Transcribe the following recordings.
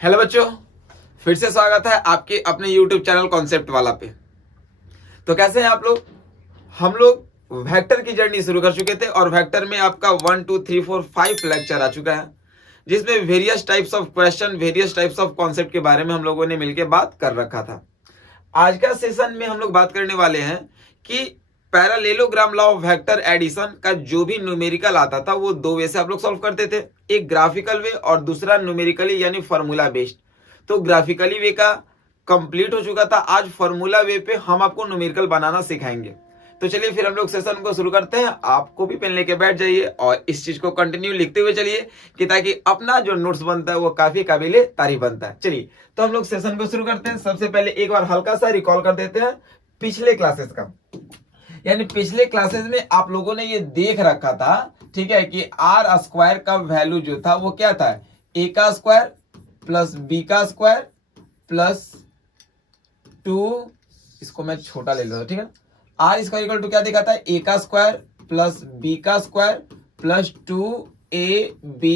Hello बच्चों, फिर से स्वागत है आपके अपने YouTube चैनल कॉन्सेप्ट वाला पे। तो कैसे हैं आप लोग? हम लोग वेक्टर की जर्नी शुरू कर चुके थे और वेक्टर में आपका 1 2 3 4 5 लेक्चर आ चुका है, जिसमें various types of question, various types of concept के बारे में हम लोगों ने मिलकर बात कर रखा था। आज का सेशन में हम लोग बात करने वाले हैं कि parallelogram law of vector addition का जो भी न्यूमेरिकल आता था वो दो वे से आप लोग सॉल्व करते थे, एक ग्राफिकल वे और दूसरा न्यूमेरिकली यानी फॉर्मूला बेस्ड। तो ग्राफिकली वे का कंप्लीट हो चुका था, आज फॉर्मूला वे पे हम आपको न्यूमेरिकल बनाना सिखाएंगे। तो चलिए फिर हम लोग सेशन को शुरू करते हैं। आपको भी पेन लेके बैठ जाइए और इस चीज को कंटिन्यू लिखते हुए चलिए कि ताकि अपना जो नोट्स बनता है वो काफी काबिले तारीफ बनता है। चलिए तो हम लोग सेशन को शुरू करते हैं। सबसे पहले एक बार हल्का सा रिकॉल कर देते हैं पिछले क्लासेस का। यानी पिछले क्लासेस में आप लोगों ने ये देख रखा था, ठीक है, कि आर स्क्वायर का वैल्यू जो था वो क्या था, ए का स्क्वायर प्लस बी का स्क्वायर प्लस 2, इसको मैं छोटा ले लेता हूं, ठीक है। आर स्क्वायर इक्वल टू क्या देखा था, ए का स्क्वायर प्लस बी का square plus 2ab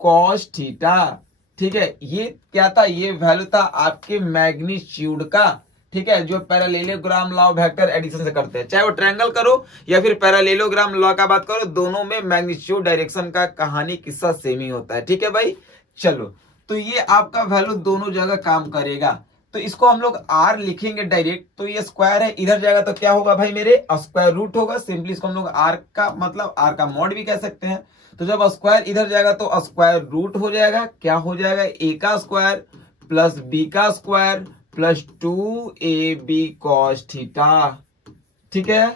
cos theta, ठीक है। ये क्या था, ये वैल्यू था आपके मैग्नीट्यूड का, ठीक है, जो parallelogram law of vector addition से करते हैं। चाहे वो ट्रायंगल करो या फिर पैरेललोग्राम लॉ का बात करो, दोनों में मैग्नीट्यूड डायरेक्शन का कहानी किस्सा सेम ही होता है, ठीक है भाई। चलो तो ये आपका वैल्यू दोनों जगह काम करेगा। तो इसको हम लोग आर लिखेंगे डायरेक्ट, तो ये स्क्वायर है, इधर जाएगा तो क्या होगा भाई मेरे, स्क्वायर रूट होगा। सिंपली इसको हम लोग आर का मतलब आर का मॉड भी कह सकते हैं। तो जब स्क्वायर इधर जाएगा तो स्क्वायर रूट हो जाएगा, क्या हो जाएगा, ए का स्क्वायर प्लस बी का square plus 2ab cos theta, ठीक है।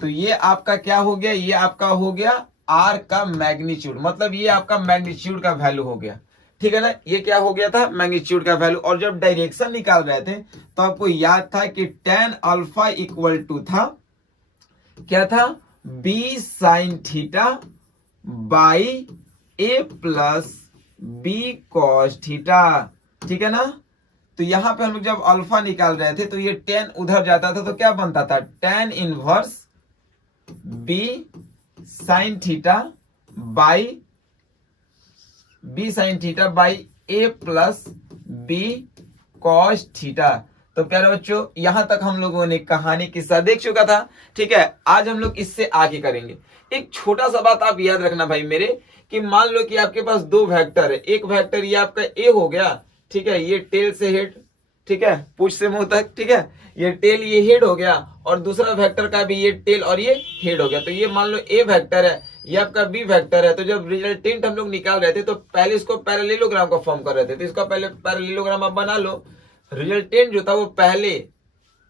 तो ये आपका क्या हो गया, ये आपका हो गया आर का मैग्नीट्यूड, मतलब ये आपका मैग्नीट्यूड का वैल्यू हो गया, ठीक है ना। ये क्या हो गया था, मैग्नीट्यूड का वैल्यू। और जब डायरेक्शन निकाल रहे थे तो आपको याद था कि tan अल्फा इक्वल टू था, क्या था, b sin theta by a plus b cos theta, ठीक है ना। तो यहां पे हम लोग जब अल्फा निकाल रहे थे तो ये tan उधर जाता था तो क्या बनता था, tan inverse b sin theta by b sin theta by a plus b cos theta. तो प्यारे बच्चों यहां तक हम लोगों ने कहानी किस्सा देख चुका था, ठीक है। आज हम लोग इससे आगे करेंगे। एक छोटा सा बात आप याद रखना भाई मेरे, कि मान लो कि आपके पास दो वेक्टर है, एक वेक्टर ये आपका ए हो गया, ठीक है, ये टेल से हेड, ठीक है, पूछ से मुंह तक, ठीक है, ये टेल ये हेड हो गया, और दूसरा वेक्टर का भी ये टेल और ये हेड हो गया। तो ये मान लो ए वेक्टर है, ये आपका बी वेक्टर है। तो जब रिजल्टेंट हम लोग निकाल रहे थे तो पहले इसको पैरेललोग्राम का फॉर्म कर रहे थे, तो इसका पहले पैरेललोग्राम आप बना लो। रिजल्टेंट जो था वो पहले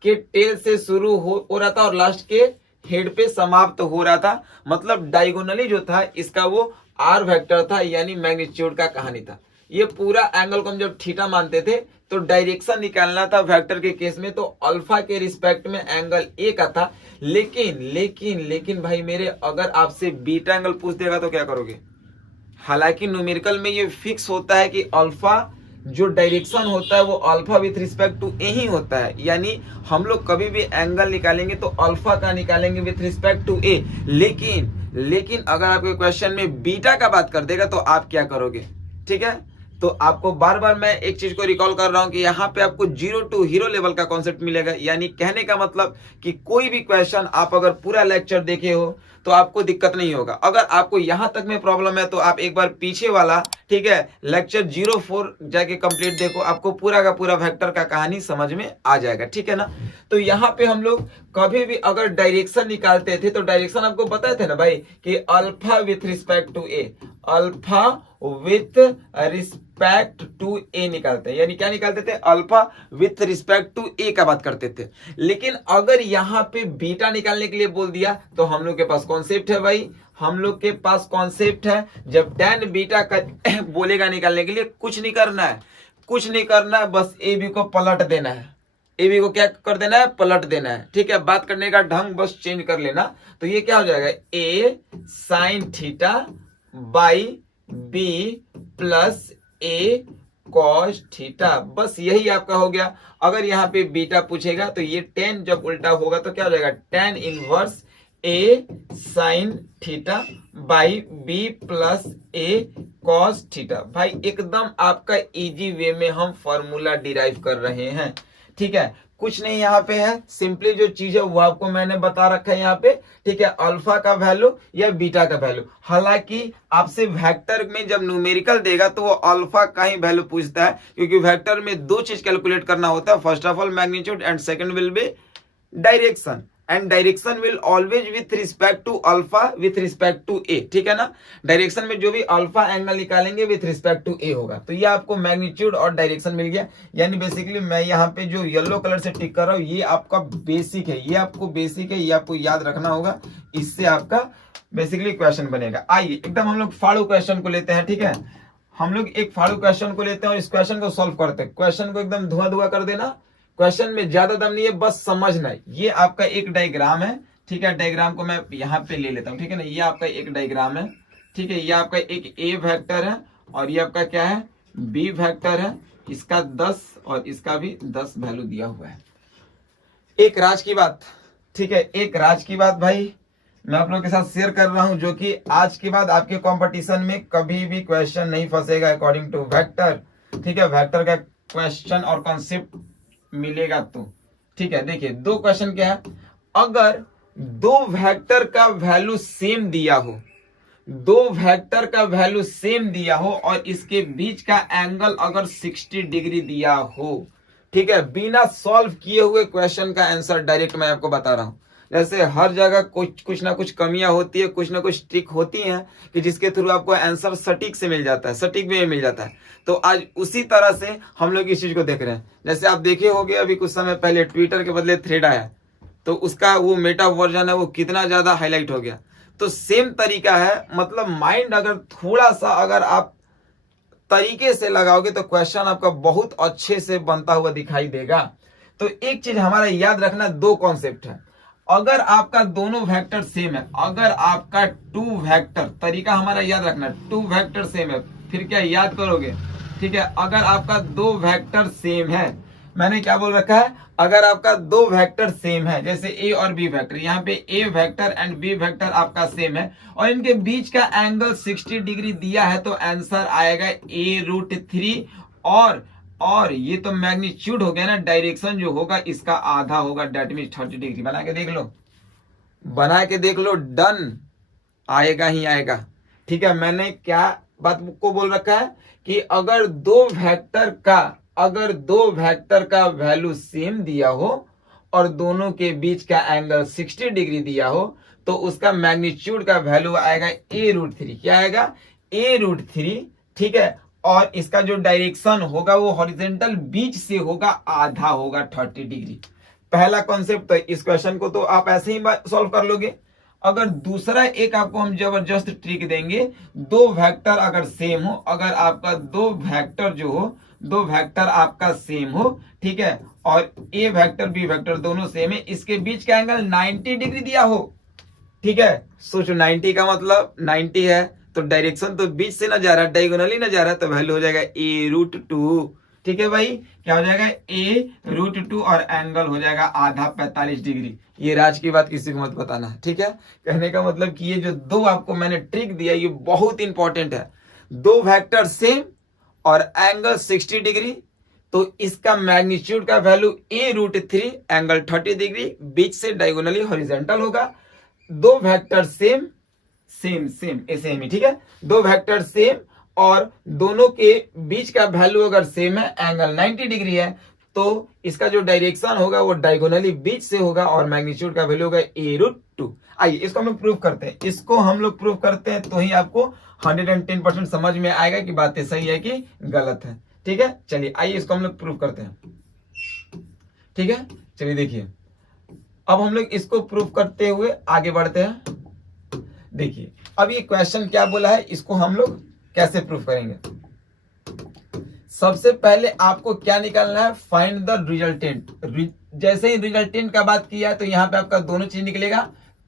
के टेल से शुरू हो रहा था और लास्ट के हेड पे समाप्त हो रहा था, मतलब डायगोनली जो था इसका वो आर वेक्टर था, यानी मैग्नीट्यूड का कहानी था। ये पूरा एंगल को हम जब थीटा मानते थे तो डायरेक्शन निकालना था वेक्टर के केस में, तो अल्फा के रिस्पेक्ट में एंगल ए का था। लेकिन लेकिन लेकिन भाई मेरे, अगर आपसे बीटा एंगल पूछ देगा तो क्या करोगे। हालांकि न्यूमेरिकल में ये फिक्स होता है कि अल्फा जो डायरेक्शन होता है वो अल्फा विथ रिस्पेक्ट टू ए ही होता है, यानी हम लोग कभी भी एंगल निकालेंगे तो अल्फा का निकालेंगे विथ रिस्पेक्ट टू ए। लेकिन अगर आपके क्वेश्चन में बीटा का बात कर देगा तो आप क्या करोगे, ठीक है। तो आपको बार बार मैं एक चीज को रिकॉल कर रहा हूं कि यहाँ पे आपको 0 टू हीरो लेवल का कॉन्सेप्ट मिलेगा। यानी कहने का मतलब कि कोई भी क्वेश्चन आप अगर पूरा लेक्चर देखे हो तो आपको दिक्कत नहीं होगा। अगर आपको यहां तक में प्रॉब्लम है तो आप एक बार पीछे वाला, ठीक है, लेक्चर 04 जाके कंप्लीट देखो, आपको पूरा का पूरा वेक्टर का कहानी समझ में आ जाएगा, ठीक है ना। तो यहाँ पे हम लोग कभी भी अगर डायरेक्शन निकालते थे तो डायरेक्शन आपको बताए थे ना भाई कि alpha with respect to A, alpha with respect to A निकालते हैं। यानी क्या निकालते थे, alpha with respect to A का बात करते थे। लेकिन अगर यहाँ पे बीटा निकालने के लिए बोल दिया तो हम लोग के पास कॉन्सेप्ट है भाई, हम लोग के पास कॉन्सेप्ट है, जब tan बीटा का बोलेगा निकालने के लिए कुछ नहीं करना है, कुछ नहीं करना है, बस ए बी को पलट देना है। ए बी को क्या कर देना है, पलट देना है, ठीक है। बात करने का ढंग बस चेंज कर लेना। तो ये क्या हो जाएगा, A sine theta by B plus A cos theta, बस यही आपका हो गया। अगर यहाँ पे बीटा पूछेगा तो ये tan जब उल्टा होगा तो क्या हो जाएगा, tan inverse a sine theta by B plus A cos theta. भाई एकदम आपका इजी वे में हम फॉर्मूला डिराइव कर रहे हैं, ठीक है। कुछ नहीं यहाँ पे है, सिंपली जो चीज है वो आपको मैंने बता रखा है यहाँ पे, ठीक है। अल्फा का वैल्यू या बीटा का वैल्यू, हालांकि आपसे वेक्टर में जब न्यूमेरिकल देगा तो वो अल्फा का ही वैल्यू पूछता है, क्योंकि वेक्टर में दो चीज कैलकुलेट करना होता है, first of all magnitude and second will be direction, and direction will always with respect to alpha with respect to A, ठीक है ना। डायरेक्शन में जो भी अल्फा एंगल निकालेंगे विथ रिस्पेक्ट टू ए होगा। तो ये आपको मैग्नीट्यूड और डायरेक्शन मिल गया। यानी बेसिकली मैं यहाँ पे जो येलो कलर से टिक कर रहा हूँ ये आपका बेसिक है, ये आपको बेसिक है, ये आपको याद रखना होगा, इससे आपका बेसिकली क्वेश्चन बनेगा। आइए एकदम हम लोग फाड़ू क्वेश्चन को लेते हैं, ठीक है। हम लोग एक फाड़ू क्वेश्चन को लेते हैं और इस क्वेश्चन को सॉल्व करते हैं। क्वेश्चन को एकदम धुआं धुआं कर देना, क्वेश्चन में ज्यादा दम नहीं है, बस समझना है। ये आपका एक डायग्राम है, ठीक है। डायग्राम को मैं यहाँ पे ले लेता हूँ, ठीक है ना। ये आपका एक डायग्राम है, ठीक है। ये आपका एक ए वेक्टर है और ये आपका क्या है, बी वेक्टर है। इसका 10 और इसका भी 10 वैल्यू दिया हुआ है। एक राज की बात, ठीक है, एक राज की बात भाई मैं आप लोगों के साथ शेयर कर रहा हूं, जो कि आज के बाद आपके कंपटीशन में कभी भी क्वेश्चन नहीं फंसेगा अकॉर्डिंग टू वेक्टर, ठीक है। वेक्टर का क्वेश्चन और कॉन्सेप्ट मिलेगा तो, ठीक है। देखिए दो क्वेश्चन क्या है, अगर दो वेक्टर का वैल्यू सेम दिया हो, दो वेक्टर का वैल्यू सेम दिया हो और इसके बीच का एंगल अगर 60 डिग्री दिया हो, ठीक है। बिना सॉल्व किए हुए क्वेश्चन का आंसर डायरेक्ट मैं आपको बता रहा हूं। जैसे हर जगह कुछ ना कुछ कमियां होती है, कुछ ना कुछ ट्रिक होती हैं कि जिसके थ्रू आपको आंसर सटीक से मिल जाता है, सटीक वे में मिल जाता है। तो आज उसी तरह से हम लोग इस चीज को देख रहे हैं। जैसे आप देखे होंगे अभी कुछ समय पहले ट्विटर के बदले थ्रेड आया, तो उसका वो मेटा वर्जन है वो कितना ज्यादा हाईलाइट हो गया। तो सेम तरीका है, मतलब माइंड अगर थोड़ा सा अगर आप तरीके से लगाओगे तो क्वेश्चन आपका बहुत अच्छे से बनता हुआ दिखाई देगा। तो एक चीज हमारा याद रखना, दो कॉन्सेप्ट है। अगर आपका दोनों वेक्टर सेम है, अगर आपका टू वेक्टर, तरीका हमारा याद रखना, टू वेक्टर सेम है, फिर क्या याद करोगे, ठीक है। अगर आपका दो वेक्टर सेम है, मैंने क्या बोल रखा है, अगर आपका दो वेक्टर सेम है, जैसे ए और बी वेक्टर, यहाँ पे ए वेक्टर एंड बी वेक्टर आपका सेम है और इनके बीच का एंगल 60 डिग्री दिया है, तो आंसर आएगा a√3 और ये तो मैग्नीट्यूड हो गया ना, डायरेक्शन जो होगा इसका आधा होगा, डेट मीन 30 डिग्री। बना के देख लो, बना के देख लो, डन, आएगा ही आएगा, ठीक है। मैंने क्या बात को बोल रखा है कि अगर दो वेक्टर का वैल्यू सेम दिया हो और दोनों के बीच का एंगल 60 डिग्री दिया हो, तो उसका मैग्नीट्यूड का वैल्यू आएगा a√3। क्या आएगा, a√3, ठीक है। और इसका जो डायरेक्शन होगा वो हॉरिजॉन्टल बीच से होगा, आधा होगा 30 डिग्री। पहला कॉन्सेप्ट, तो इस क्वेश्चन को तो आप ऐसे ही सॉल्व कर लोगे। अगर दूसरा एक आपको हम जबरदस्त ट्रिक देंगे, दो वेक्टर अगर सेम हो, अगर आपका दो वेक्टर जो हो, दो वेक्टर आपका सेम हो, ठीक है, और ए वेक्टर बी वेक्टर दोनों सेम है, इसके बीच का एंगल 90 डिग्री दिया हो, ठीक है। सोचो 90 का मतलब 90 है तो डायरेक्शन तो बीच से ना जा रहा है, डायगोनली ना जा रहा है, तो वैल्यू हो जाएगा a√2, ठीक है भाई। क्या हो जाएगा, a√2 और एंगल हो जाएगा आधा 45 डिग्री। ये राज की बात किसी को मत बताना, ठीक है। कहने का मतलब कि ये जो दो आपको मैंने ट्रिक दिया ये बहुत इंपॉर्टेंट है। दो वेक्टर सेम और एंगल 60 डिग्री, तो इसका मैग्नीट्यूड का वैल्यू a√3, एंगल 30 डिग्री, बीच से डायगोनली हॉरिजॉन्टल होगा। दो वेक्टर सेम ऐसे ही, ठीक है। दो वेक्टर सेम और दोनों के बीच का वैल्यू अगर सेम है, एंगल 90 डिग्री है, तो इसका जो डायरेक्शन होगा वो डायगोनली बीच से होगा और मैग्नीट्यूड का वैल्यू होगा a√2। आइए इसको हम लोग प्रूव करते हैं, इसको हम लोग प्रूव करते हैं, तो ही आपको 110% समझ में आएगा कि बातें सही है कि गलत है, ठीक है। चलिए आइए इसको हम लोग प्रूव करते हैं, ठीक है। चलिए देखिए, अब हम लोग इसको प्रूव करते हुए आगे बढ़ते हैं। देखिए अब ये क्वेश्चन क्या बोला है, इसको हम लोग कैसे प्रूफ करेंगे। सबसे पहले आपको क्या निकालना है, फाइंड द रिजल्टेंट। जैसे ही रिजल्टेंट का बात किया तो यहाँ पे आपका दोनों चीज निकलेगा,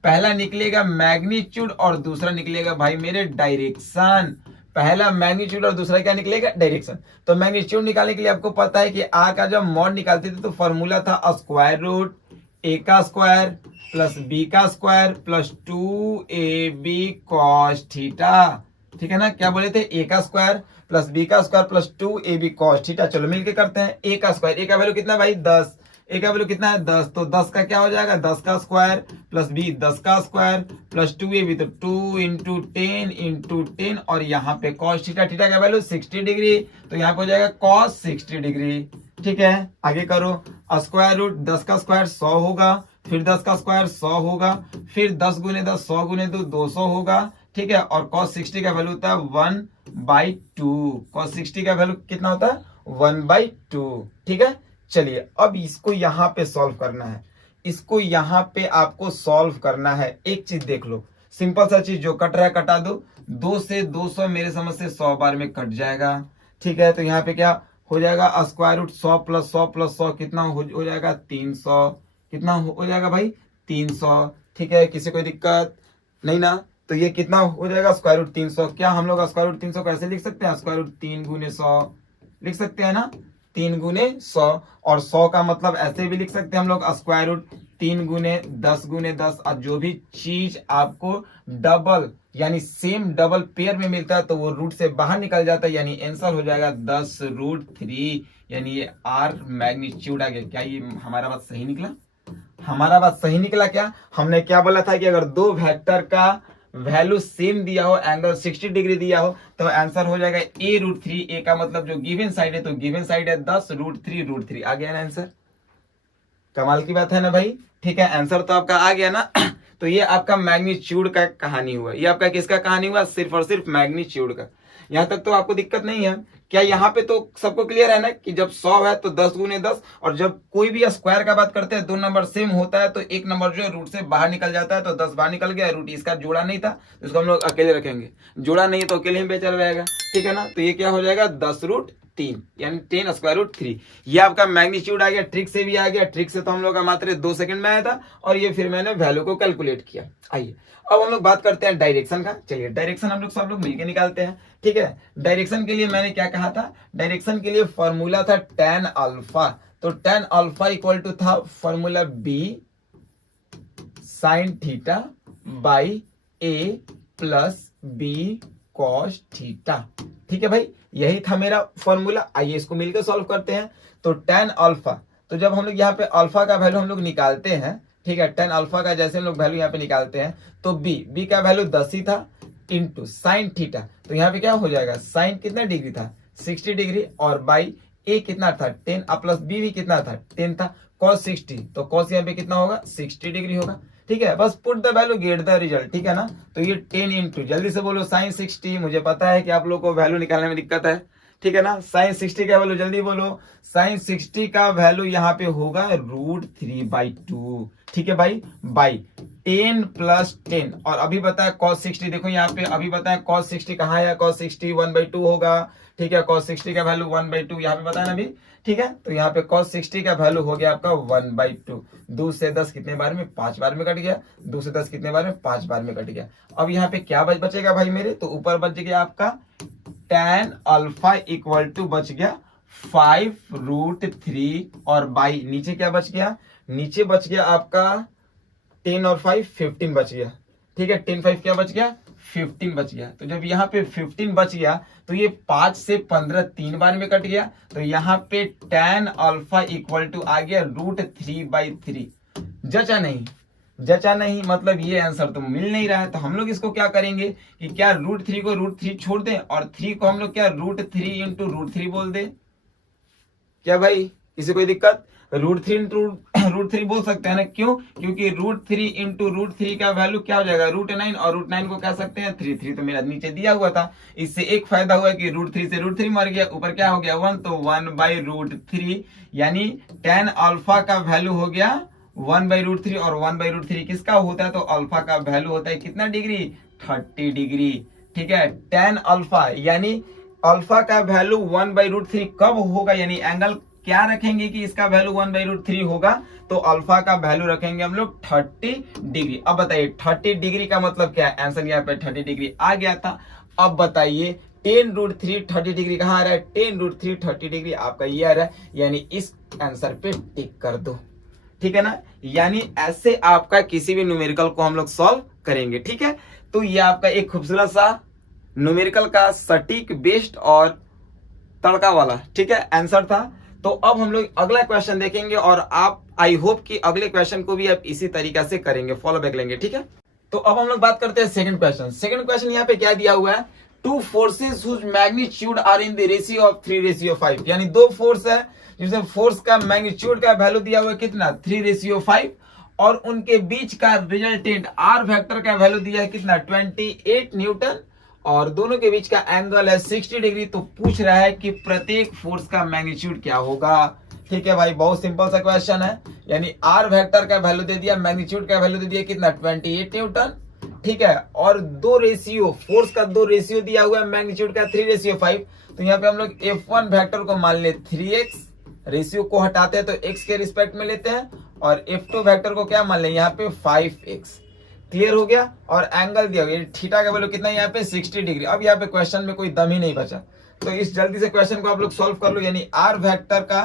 पहला निकलेगा मैग्नीट्यूड और दूसरा निकलेगा भाई मेरे डायरेक्शन। पहला मैग्नीट्यूड और दूसरा क्या निकलेगा, डायरेक्शन। तो मैग्नीट्यूड निकालने के लिए आपको पता है कि आ का जब मॉड निकालते थे तो फॉर्मूला था स्क्वायर रूट ए का स्क्वायर प्लस बी का square plus 2ab cos theta. ठीक है ना, क्या बोले थे, ए का स्क्वायर प्लस बी का square plus 2ab cos theta. चलो मिलके करते हैं। ए का स्क्वायर, ए का वैल्यू कितना भाई 10, ए का वैल्यू कितना है 10, तो 10 का क्या हो जाएगा 10 का स्क्वायर प्लस बी 10 का स्क्वायर प्लस 2ab, तो 2 इंटू 10 इंटू 10, और यहाँ पे cos थीटा, थीटा का वैल्यू 60 डिग्री, तो यहाँ पे हो जाएगा cos 60 डिग्री। ठीक है, आगे करो। स्क्वायर रूट 10 का स्क्वायर 100 होगा, फिर 10 का स्क्वायर 100 होगा, फिर 10 गुने 10 100 गुने 2 200 होगा। ठीक है, और cos 60 का वैल्यू होता है 1/2। cos 60 का वैल्यू कितना होता है 1/2। ठीक है, चलिए अब इसको यहाँ पे सॉल्व करना है, इसको यहाँ पे आपको सॉल्व करना है। एक चीज देख लो, सिंपल सा चीज, जो कट रहा है कटा दो। 2 से 200 मेरे समझ से 100 बार में कट जाएगा। ठीक है, तो यहाँ पे क्या हो जाएगा स्क्वायर रूट 100 प्लस 100 प्लस 100 कितना हो जाएगा 300। कितना हो जाएगा भाई 300। ठीक है, किसी कोई दिक्कत नहीं ना, तो ये कितना हो जाएगा स्क्वायर रूट 300। क्या हम लोग स्क्वायर रूट 300 कैसे लिख सकते हैं, स्क्वायर रूट 3 गुने 100 लिख सकते हैं ना, 3 गुने 100, और 100 का मतलब ऐसे भी लिख सकते हैं हम लोग स्क्वायर रूट 3 गुने 10 गुने 10। और जो भी चीज आपको डबल यानी सेम डबल पेयर में मिलता है तो वो रूट से बाहर निकल जाता है, यानी आंसर हो जाएगा 10√3, यानी ये आर मैग्नीट्यूड आ गया। क्या ये हमारा बात सही निकला, हमारा बात सही निकला क्या। हमने क्या बोला था कि अगर दो वेक्टर का वैल्यू सेम दिया हो, एंगल 60 डिग्री दिया हो, तो आंसर हो जाएगा a√3। ए का मतलब जो गिवन साइड है, तो गिवन साइड है 10√3√3। आ गया ना आंसर, कमाल की बात है ना भाई। ठीक है, आंसर तो आपका आ गया ना। तो ये आपका मैग्नीट्यूड का कहानी हुआ, ये आपका किसका कहानी हुआ, सिर्फ और सिर्फ मैग्नीट्यूड का। यहां तक तो आपको दिक्कत नहीं है क्या, यहाँ पे तो सबको क्लियर है ना कि जब 100 है तो 10 गुने 10, और जब कोई भी स्क्वायर का बात करते हैं, दो नंबर सेम होता है तो एक नंबर जो है रूट से बाहर निकल जाता है, तो 10 बाहर निकल गया, रूट इसका जोड़ा नहीं था तो इसको हम लोग अकेले रखेंगे, जोड़ा नहीं है तो अकेले ही बेचल रहेगा। ठीक है ना, तो ये क्या हो जाएगा 10√3 यानी 10√3। ये आपका मैग्नीट्यूड आ गया, ट्रिक से भी आ गया, ट्रिक से तो हम लोग का मात्र 2 सेकंड में आया था, और ये फिर मैंने वैल्यू को कैलकुलेट किया। आइए अब हम लोग बात करते हैं डायरेक्शन का। चलिए डायरेक्शन हम लोग सब लोग मिलकर निकालते हैं। ठीक है, डायरेक्शन के लिए मैंने क्या कहा था, डायरेक्शन के लिए फॉर्मूला था tan अल्फा, तो tan अल्फा इक्वल टू था formula b sin theta by a plus b cos theta. ठीक है भाई, यही था मेरा फॉर्मूला। आइए इसको मिलकर सॉल्व करते हैं। तो tan अल्फा, तो जब हम लोग यहाँ पे अल्फा का वैल्यू हम लोग निकालते हैं, ठीक है, tan अल्फा का जैसे हम लोग वैल्यू यहाँ पे निकालते हैं, तो b का वैल्यू 10 ही था इंटू साइन थीटा, तो यहाँ पे क्या हो जाएगा साइन कितना डिग्री था 60 डिग्री, और बाई a कितना था 10, और प्लस b भी कितना था 10 था, cos 60, तो cos यहाँ पे कितना होगा 60 डिग्री होगा। ठीक है, बस put the value get the result. ठीक है ना, तो ये 10 इंटू, जल्दी से बोलो साइन 60, मुझे पता है कि आप लोग को वैल्यू निकालने में दिक्कत है। ठीक है ना, साइन 60 का वैल्यू जल्दी बोलो, साइन 60 का वैल्यू यहाँ पे होगा √3/2। ठीक है भाई, बाई 10 प्लस 10, और अभी बताया cos 60, देखो यहाँ पे अभी बताया cos 60 कहाँ है, cos 60 1/2 होगा। ठीक है, cos 60 का वैल्यू 1/2 यहाँ पे बताया ना अभी। ठीक है, तो यहाँ पे cos 60 का वैल्यू हो गया आपका 1/2। 2 से 10 कितने बार में 5 बार में कट गया, 2 से 10 कितने बार में 5 बार में कट गया। अब यहाँ पे क्या बचेगा भाई मेरे, तो ऊपर बच गया आपका tan अल्फा इक्वल टू बच गया 5√3, और बाई नीचे क्या बच गया, नीचे बच गया आपका 10 और 5 15 बच गया। ठीक है, 10 5 क्या बच गया 15 बच गया। तो जब यहाँ पे 15 बच गया तो ये 5 से 15 3 बार में कट गया, तो यहाँ पे tan अल्फा इक्वल टू आ गया √3/3। जचा नहीं, जचा नहीं मतलब ये आंसर तो मिल नहीं रहा है। तो हम लोग इसको क्या करेंगे कि क्या √3 को √3 छोड़ दें, और 3 को हम लोग क्या √3 इंटू √3 बोल दें। क्या भाई, किसी कोई दिक्कत, √3 इंटू √3 बोल सकते हैं ना, क्यों, क्योंकि √3 इंटू √3 का वैल्यू क्या हो जाएगा √9, और √9 को कह सकते हैं 3 तो मेरा नीचे दिया हुआ था। इससे एक फायदा हुआ कि √3 से √3 मर गया, ऊपर क्या हो गया 1, तो 1/√3, यानी tan अल्फा का वैल्यू हो गया 1/√3, और 1/√3 किसका होता है, तो अल्फा का वैल्यू होता है कितना डिग्री 30 डिग्री। ठीक है, tan अल्फा यानी अल्फा का वैल्यू 1/√3 कब होगा, यानी एंगल क्या रखेंगे कि इसका वैल्यू 1/√3 होगा, तो अल्फा का वैल्यू रखेंगे हम लोग 30 डिग्री। अब बताइए 30 डिग्री का मतलब क्या है, आंसर यहाँ पे 30 डिग्री आ गया था। अब बताइए 10√3 30 डिग्री कहाँ आ रहा है, 10√3 30 डिग्री आपका ये आ रहा है, यानी इस आंसर पे टिक कर दो। ठीक है ना। यानी ऐसे आपका किसी भी न्यूमेरिकल को हम लोग सॉल्व करेंगे, ठीक है। तो ये आपका एक खूबसूरत सा न्यूमेरिकल का सटीक बेस्ड और तड़का वाला, ठीक है, आंसर था। तो अब हम लोग अगला क्वेश्चन देखेंगे और आप आई होप कि अगले क्वेश्चन को भी आप इसी तरीका से करेंगे, फॉलो बैक लेंगे, ठीक है। तो अब हम लोग बात करते हैं सेकंड क्वेश्चन। सेकंड क्वेश्चन यहाँ पे क्या दिया हुआ है, two forces whose magnitude are in the ratio of 3:5, यानी दो फोर्स है जिसमें फोर्स का मैग्नीट्यूड का वैल्यू दिया हुआ है कितना 3:5 और उनके बीच का रिजल्टेंट आर वेक्टर का वैल्यू दिया है कितना 28 न्यूटन और दोनों के बीच का एंगल है 60 डिग्री। तो पूछ रहा है कि प्रत्येक फोर्स का मैग्नीट्यूड क्या होगा। ठीक है भाई, बहुत सिंपल सा क्वेश्चन है। यानी आर वेक्टर का वैल्यू दे दिया, मैग्नीट्यूड का वैल्यू दे दिया कितना 28 न्यूटन, ठीक है, और दो रेशियो फोर्स का दो रेशियो दिया हुआ है मैग्नीट्यूड का 3:5। तो यहाँ पे हम लोग F1 वेक्टर को मान ले 3x, रेशियो को हटाते हैं तो x के रिस्पेक्ट में लेते हैं, और F2 वेक्टर को क्या मान ले यहाँ पे 5x। क्लियर हो गया। और एंगल दिया गया थीटा का वैल्यू कितना यहाँ पे 60 डिग्री। अब यहाँ पे क्वेश्चन में कोई दम ही नहीं बचा, तो इस जल्दी से क्वेश्चन को आप लोग सॉल्व कर लो। यानी आर वेक्टर का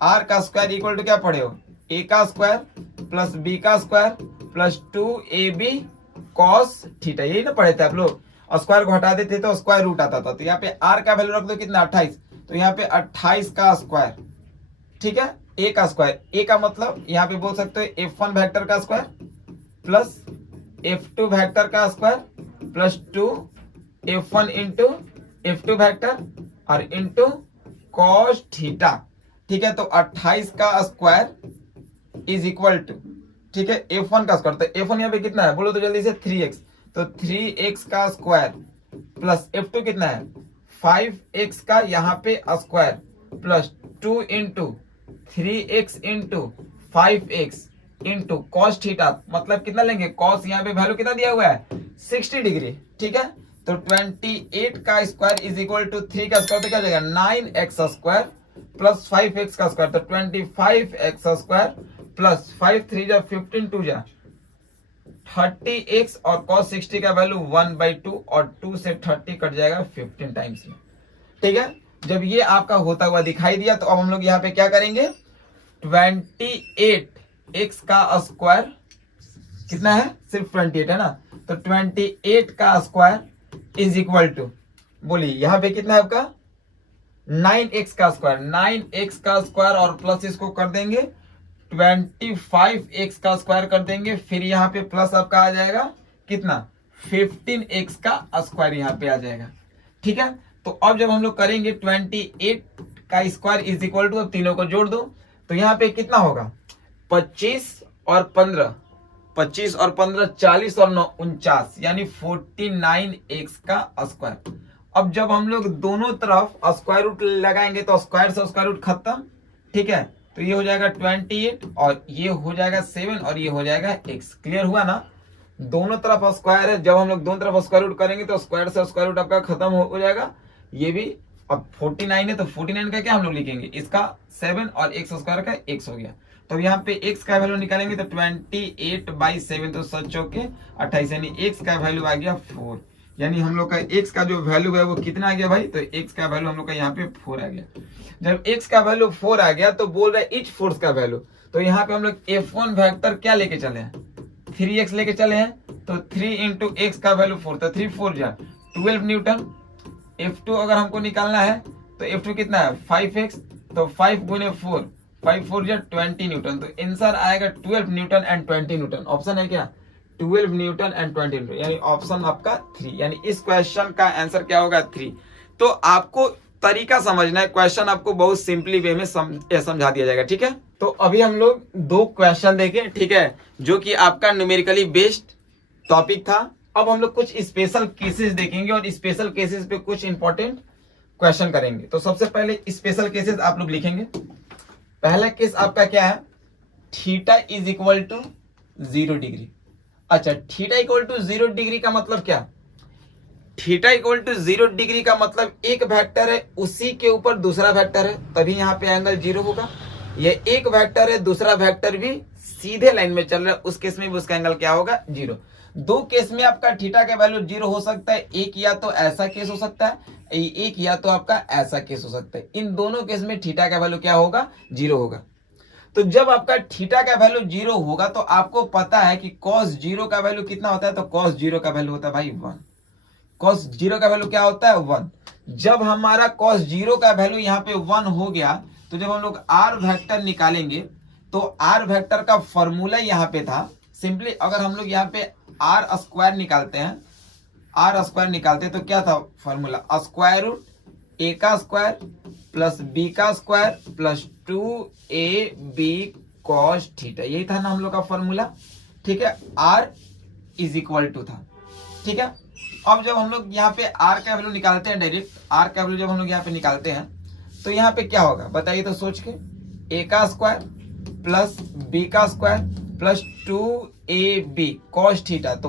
आर का स्क्वायर इक्वल टू क्या पढ़े हो, ए का स्क्वायर प्लस बी का square plus 2ab cos theta, यही ना पढ़े थे आप लोग। और स्क्वायर को हटा देते तो स्क्वायर रूट आता था। तो यहाँ पे आर का वैल्यू रख दो कितना 28, तो यहाँ पे 28 का स्क्वायर, ठीक है, ए का स्क्वायर, ए का मतलब यहाँ पे बोल सकते हो F1 वेक्टर का स्क्वायर प्लस F2 वेक्टर का square plus 2 F1 into F2 vector और इंटू कॉस थीटा, ठीक है। तो 28 का स्क्वायर इज इक्वल टू, ठीक है, F1 का स्क्वायर, तो F1 यहाँ पे कितना है बोलो तो जल्दी से 3x, तो 3x का स्क्वायर प्लस F2 कितना है 5x का यहाँ पे square plus 2 into 3x into 5x into cos theta, मतलब कितना लेंगे कॉस, यहाँ पे वैल्यू कितना दिया हुआ है 60 डिग्री, ठीक है। तो 28 का स्क्वायर इज इक्वल टू 3 का स्क्वायर, तो क्या हो जाएगा 9x स्क्वायर प्लस 5x का स्क्वायर, तो 25x स्क्वायर प्लस 5 3 जा 15 2 जा 30x और cos 60 का वैल्यू 1/2 और 2 से 30 कट जाएगा 15 टाइम्स में, ठीक है। जब ये आपका होता हुआ दिखाई दिया तो अब हम लोग यहाँ पे क्या करेंगे 28x का स्क्वायर कितना है सिर्फ 28 है ना, तो 28 का स्क्वायर इज इक्वल टू बोलिए यहाँ पे कितना है आपका 9x का स्क्वायर, 9x का स्क्वायर और प्लस इसको कर देंगे 25x का स्क्वायर कर देंगे, फिर यहाँ पे प्लस आपका आ जाएगा कितना 15x का स्क्वायर यहाँ पे आ जाएगा, ठीक है। तो अब जब हम लोग करेंगे 28 का स्क्वायर इज इक्वल टू, अब तीनों को जोड़ दो तो यहाँ पे कितना होगा 25 और 15 40 और 9 49, यानी 49x का स्क्वायर। अब जब हम लोग दोनों तरफ स्क्वायर रूट लगाएंगे तो स्क्वायर से स्क्वायर रूट खत्म, ठीक है। तो ये हो जाएगा 28 और ये हो जाएगा 7 और ये हो जाएगा x। क्लियर हुआ ना, दोनों तरफ स्क्वायर है, जब हम लोग दोनों तरफ स्क्वायर रूट करेंगे तो स्क्वायर से स्क्वायर रूट आपका खत्म हो जाएगा। ये भी अब 49 है तो 49 का क्या हम लोग लिखेंगे इसका 7 और x स्क्वायर का x हो गया। तो यहाँ पे x का वैल्यू निकालेंगे तो 28/7 तो 7 चौके 28, यानी x का वैल्यू आ गया 4। यानी हम लोग का x का जो वैल्यू है वो कितना आ गया भाई, तो x का वैल्यू हम लोग का यहाँ पे 4 आ गया। जब x का वैल्यू 4 आ गया तो बोल रहा है ईच फोर्स का वैल्यू, तो यहाँ पे हम लोग F1 वेक्टर क्या लेके चले हैं 3x लेके चले हैं, तो 3 इंटू x का वैल्यू 4, तो 3 4 जा 12 न्यूटन। F2 अगर हमको निकालना है तो F2 कितना है 5x, तो 5 गुने 4 5 4 जा 20 न्यूटन, तो आंसर आएगा 12 न्यूटन एंड 20 न्यूटन। ऑप्शन है क्या 12 न्यूटन एंड 20 न्यूटन, यानी ऑप्शन आपका 3, यानी इस क्वेश्चन का आंसर क्या होगा 3। तो आपको तरीका समझना है, क्वेश्चन आपको बहुत सिंपली वे में समझा दिया जाएगा, ठीक है। तो अभी हम लोग 2 क्वेश्चन देखें, ठीक है, जो कि आपका न्यूमेरिकली बेस्ड टॉपिक था। अब हम लोग कुछ स्पेशल केसेस देखेंगे और स्पेशल केसेस पे कुछ इंपॉर्टेंट क्वेश्चन करेंगे। तो सबसे पहले स्पेशल केसेस आप लोग लिखेंगे। पहला केस आपका क्या है theta is equal to 0 degree. अच्छा, थीटा इक्वल टू 0 डिग्री का मतलब क्या, थीटा इक्वल टू 0 डिग्री का मतलब एक वेक्टर है उसी के ऊपर दूसरा वेक्टर है, तभी यहाँ पे एंगल 0 होगा। ये एक वेक्टर है दूसरा वेक्टर भी सीधे लाइन में चल रहा है, उस केस में भी उसका एंगल क्या होगा 0। 2 केस में आपका थीटा का वैल्यू 0 हो सकता है, एक या तो ऐसा केस हो सकता है, एक या तो आपका ऐसा केस हो सकता है। इन दोनों केस में थीटा का वैल्यू क्या होगा 0 होगा। तो जब आपका थीटा का वैल्यू 0 होगा तो आपको पता है कि cos 0 का वैल्यू कितना होता है, तो cos 0 का वैल्यू होता है भाई 1। cos 0 का वैल्यू क्या होता है 1। जब हमारा cos 0 का वैल्यू यहाँ पे 1 हो गया तो जब हम लोग r वेक्टर निकालेंगे तो r वेक्टर का फॉर्मूला यहाँ पे था सिंपली, अगर हम लोग यहाँ पे r स्क्वायर निकालते हैं, r स्क्वायर निकालते तो क्या था फॉर्मूला, स्क्वायर रूट a का स्क्वायर प्लस b का square plus 2ab cos theta, यही था ना हम लोग का फॉर्मूला। ठीक है, r इज इक्वल टू था। ठीक है, अब जब हम लोग यहाँ पे r का वैल्यू निकालते हैं डायरेक्ट, r का वैल्यू जब हम लोग यहाँ पे निकालते हैं तो यहाँ पे क्या होगा बताइए तो सोच के, a का स्क्वायर प्लस b का square plus 2ab cos theta, तो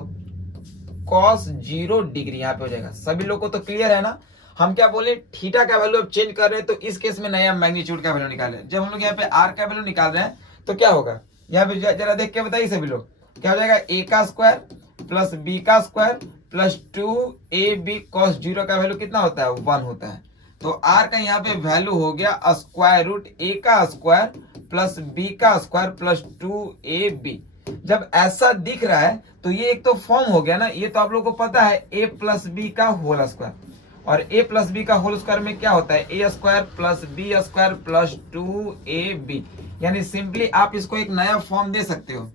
cos 0 डिग्री यहाँ पे हो जाएगा। सभी लोग को तो क्लियर है ना। हम क्या बोले, थीटा का वैल्यू अब चेंज कर रहे हैं तो इस केस में नया मैग्नीट्यूड का वैल्यू निकाल रहे हैं। जब हम लोग यहाँ पे r का वैल्यू निकाल रहे हैं तो क्या होगा, यहाँ पे जरा देख के बताइए सभी लोग, क्या हो जाएगा, a का स्क्वायर प्लस b का स्क्वायर प्लस 2ab cos 0 का वैल्यू कितना होता है 1 होता है। तो r का यहाँ पे वैल्यू हो गया स्क्वायर रूट a का स्क्वायर प्लस b का स्क्वायर प्लस 2ab। जब ऐसा दिख रहा है तो ये एक तो फॉर्म हो गया ना, ये तो आप लोगों को पता है a प्लस बी का होल स्क्वायर, और a प्लस बी का होल स्क्वायर में क्या होता है a square plus b square plus 2ab। यानी सिंपली आप इसको एक नया फॉर्म दे सकते हो,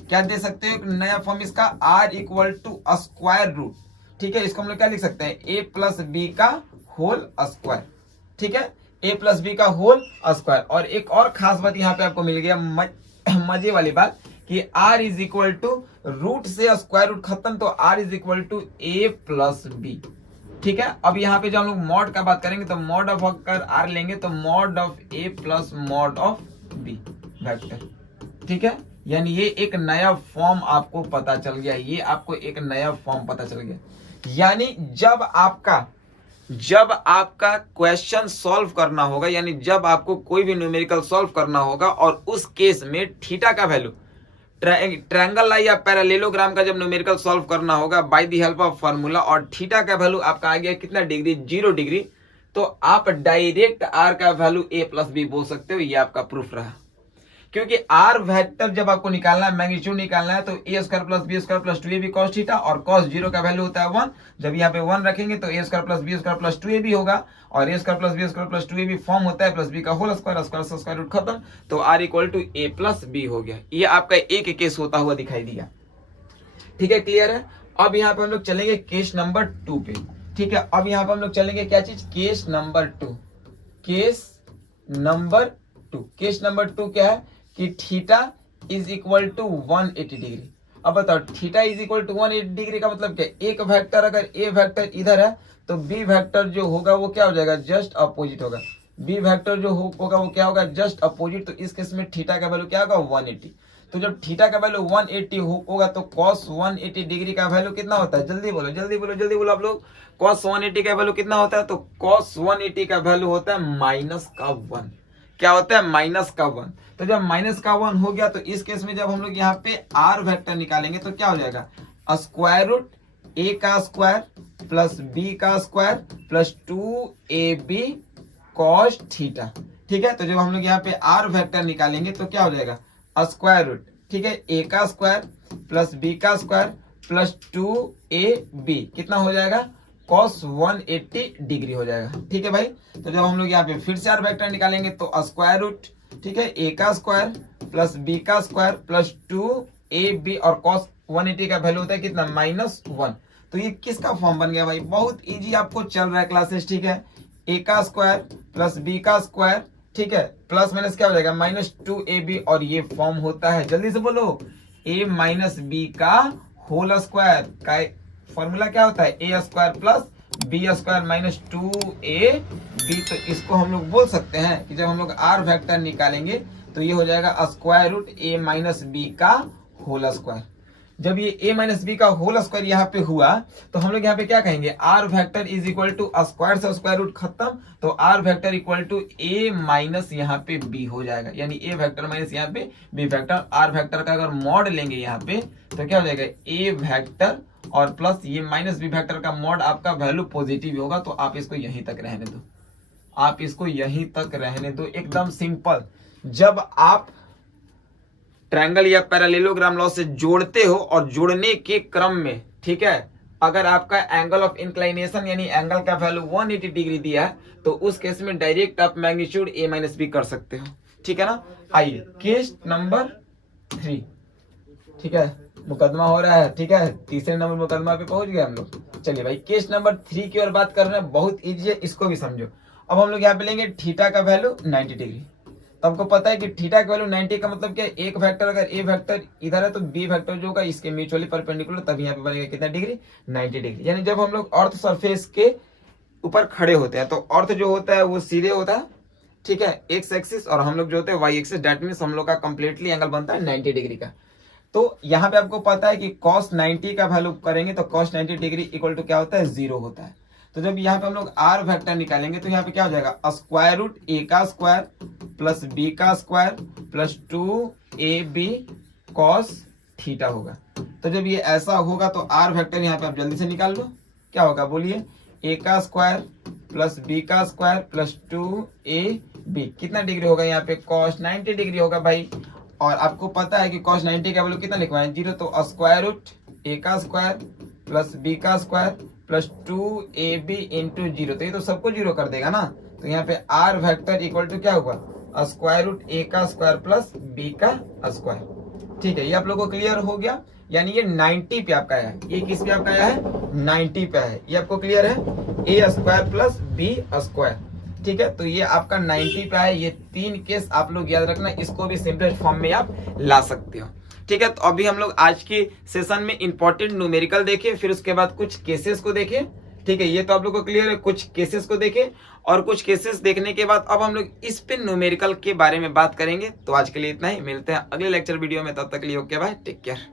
क्या दे सकते हो, एक नया फॉर्म इसका r equal to square root. ठीक है, इसको हम लोग क्या लिख सकते हैं, a प्लस बी का होल स्क्वायर। ठीक है, a प्लस बी का होल स्क्वायर। और एक और खास बात यहाँ पे आपको मिल गया, मजे वाली बात, कि r is equal to root से स्क्वायर रूट खत्म, तो r is equal to a plus b. ठीक है, अब यहाँ पे जब हम लोग मॉड का बात करेंगे तो मॉड ऑफ अगर r लेंगे तो mod of a plus mod of b vector. ठीक है, यानी ये एक नया फॉर्म आपको पता चल गया, ये आपको एक नया फॉर्म पता चल गया। यानी जब आपका क्वेश्चन सॉल्व करना होगा, यानी जब आपको कोई भी न्यूमेरिकल सॉल्व करना होगा और उस केस में थीटा का वैल्यू, ट्रायंगल लाइन या पैरेललोग्राम का जब न्यूमेरिकल सॉल्व करना होगा by the help of formula, और थीटा का वैल्यू आपका आ गया कितना डिग्री, 0 डिग्री, तो आप डायरेक्ट r का वैल्यू a प्लस बी बोल सकते हो। ये आपका प्रूफ रहा, क्योंकि r वेक्टर जब आपको निकालना है, मैग्नीट्यूड निकालना है, तो a square plus b square plus 2ab cos थीटा, और cos 0 का वैल्यू होता है 1। जब यहाँ पे 1 रखेंगे तो a square plus b square plus 2ab होगा, और a square plus b square plus 2ab form होता है प्लस b का होल स्क्वायर, स्क्वायर से स्क्वायर रूट खत्म, तो r equal to a plus b हो गया। ये आपका एक केस होता हुआ दिखाई दिया। ठीक है, क्लियर है। अब यहाँ पे हम लोग चलेंगे केस नंबर 2 पे। ठीक है, अब यहाँ पे हम लोग चलेंगे क्या चीज, case number 2। Case number 2, case number 2 क्या है कि theta is equal to 180 degree. अब बताओ, theta is equal to 180 degree का मतलब क्या, एक वेक्टर अगर ए वेक्टर इधर है तो बी वेक्टर जो होगा वो क्या हो जाएगा, जस्ट अपोजिट होगा। बी वेक्टर जो होगा वो क्या होगा, जस्ट अपोजिट। तो इस केस में थीटा का वैल्यू क्या होगा 180। तो जब थीटा का वैल्यू 180 होगा तो cos 180 डिग्री का वैल्यू कितना होता है, जल्दी बोलो जल्दी बोलो जल्दी बोलो आप लोग, cos 180 का वैल्यू कितना होता है, तो cos 180 का वैल्यू होता है माइनस का 1। क्या होता है, माइनस का 1। तो जब माइनस का 1 हो गया तो इस केस में जब हम लोग यहाँ पे r वेक्टर निकालेंगे तो क्या हो जाएगा, स्क्वायर रूट a का स्क्वायर प्लस b का square plus 2ab cos theta. ठीक है, तो जब हम लोग यहाँ पे r वेक्टर निकालेंगे तो क्या हो जाएगा, स्क्वायर रूट, ठीक है, a का स्क्वायर प्लस b का स्क्वायर प्लस 2ab कितना हो जाएगा, cos 180 डिग्री हो जाएगा। ठीक है भाई, तो जब हम लोग यहाँ पे फिर से r वेक्टर निकालेंगे तो स्क्वायर रूट, ठीक है, a का स्क्वायर प्लस b का स्क्वायर प्लस 2ab, और cos 180 का वैल्यू होता है कितना, -1। तो ये किसका फॉर्म बन गया भाई, बहुत इजी आपको चल रहा है क्लासेस। ठीक है, a का स्क्वायर प्लस b का स्क्वायर, ठीक है, प्लस माइनस क्या हो जाएगा, -2ab, और ये फॉर्म होता है, जल्दी से बोलो, a माइनस बी का होल स्क्वायर का फॉर्मूला क्या होता है, a square plus b square minus 2ab। तो इसको हम लोग बोल सकते हैं कि जब हम लोग r वेक्टर निकालेंगे तो ये हो जाएगा square root a minus b का होल स्क्वायर। जब ये a माइनस बी का होल स्क्वायर यहाँ पे हुआ तो हम लोग यहाँ पे क्या कहेंगे, r vector is equal to square से स्क्वायर रूट खत्म, तो r vector equal to a minus यहाँ पे b हो जाएगा। यानी a वेक्टर माइनस यहाँ पे b वेक्टर, r वेक्टर का अगर मॉड लेंगे यहाँ पे तो क्या हो जाएगा, a वेक्टर और प्लस ये माइनस b वेक्टर का मॉड आपका वैल्यू पॉजिटिव होगा। तो आप इसको यहीं तक रहने दो, आप इसको यहीं तक रहने दो, एकदम सिंपल। जब आप ट्रायंगल या पैरेललोग्राम लॉ से जोड़ते हो और जोड़ने के क्रम में, ठीक है, अगर आपका एंगल ऑफ इंक्लाइनेशन यानी एंगल का वैल्यू 180 डिग्री दिया है तो उस केस में डायरेक्ट आप मैग्नीट्यूड a माइनस बी कर सकते हो, ठीक है ना। आइए केस नंबर 3, ठीक है, मुकदमा हो रहा है, ठीक है, तीसरे नंबर मुकदमा पे पहुंच गए हम लोग। चलिए भाई केस नंबर 3 की ओर बात कर रहे हैं, बहुत इजी है, इसको भी समझो। अब हम लोग यहाँ पे लेंगे थीटा का वैल्यू 90 डिग्री। तो आपको पता है कि थीटा का वैल्यू 90 का मतलब क्या है, एक वेक्टर अगर ए वेक्टर इधर है तो बी वेक्टर जो होगा इसके म्यूचुअली परपेंडिकुलर, तब यहाँ पे बनेगा कितना डिग्री, 90 डिग्री। यानी जब हम लोग अर्थ सरफेस के ऊपर खड़े होते हैं तो अर्थ जो होता है वो सीधे होता है, ठीक है, एक्स एक्सिस, और हम लोग जो होते हैं वाई एक्सिस। दैट मीन्स हम लोग का कंप्लीटली एंगल बनता है 90 डिग्री का। तो यहाँ पे आपको पता है कि cos 90 का वैल्यू करेंगे तो cos 90 डिग्री इक्वल टू क्या होता है, 0 होता है। तो जब यहाँ पे हम लोग r वेक्टर निकालेंगे तो यहाँ पे क्या हो जाएगा, स्क्वायर रूट a का स्क्वायर प्लस b का square plus 2ab cos theta होगा। तो जब ये ऐसा होगा तो r वेक्टर यहाँ पे आप जल्दी से निकाल लो, क्या होगा बोलिए, a का स्क्वायर प्लस b का स्क्वायर प्लस 2ab, कितना डिग्री होगा यहाँ पे, cos 90 डिग्री होगा भाई। और आपको पता है कि cos 90 का वैल्यू कितना लिखवाना है, 0। तो स्क्वायर रूट a का स्क्वायर प्लस b का स्क्वायर प्लस 2ab इंटू 0, तो ये तो सबको 0 कर देगा ना। तो यहाँ पे r वेक्टर इक्वल टू क्या होगा, स्क्वायर रूट a का स्क्वायर प्लस b का स्क्वायर, ठीक है। ये आप लोगों को क्लियर हो गया। यानी ये 90 पे आपका है, ये किस पे आपका है, 90 पे है, ये आपको क्लियर है, a square plus b square, ठीक है। तो ये आपका 90 पे है। ये 3 केस आप लोग याद रखना, इसको भी सिंपलेस्ट फॉर्म में आप ला सकते हो, ठीक है। तो अभी हम लोग आज की सेशन में इंपॉर्टेंट न्यूमेरिकल देखे, फिर उसके बाद कुछ केसेस को देखे, ठीक है। ये तो आप लोग को क्लियर है, कुछ केसेस को देखे, और कुछ केसेस देखने के बाद अब हम लोग इस पे न्यूमेरिकल के बारे में बात करेंगे। तो आज के लिए इतना ही, मिलते हैं अगले लेक्चर वीडियो में, तब तक के लिए ओके बाय, टेक केयर।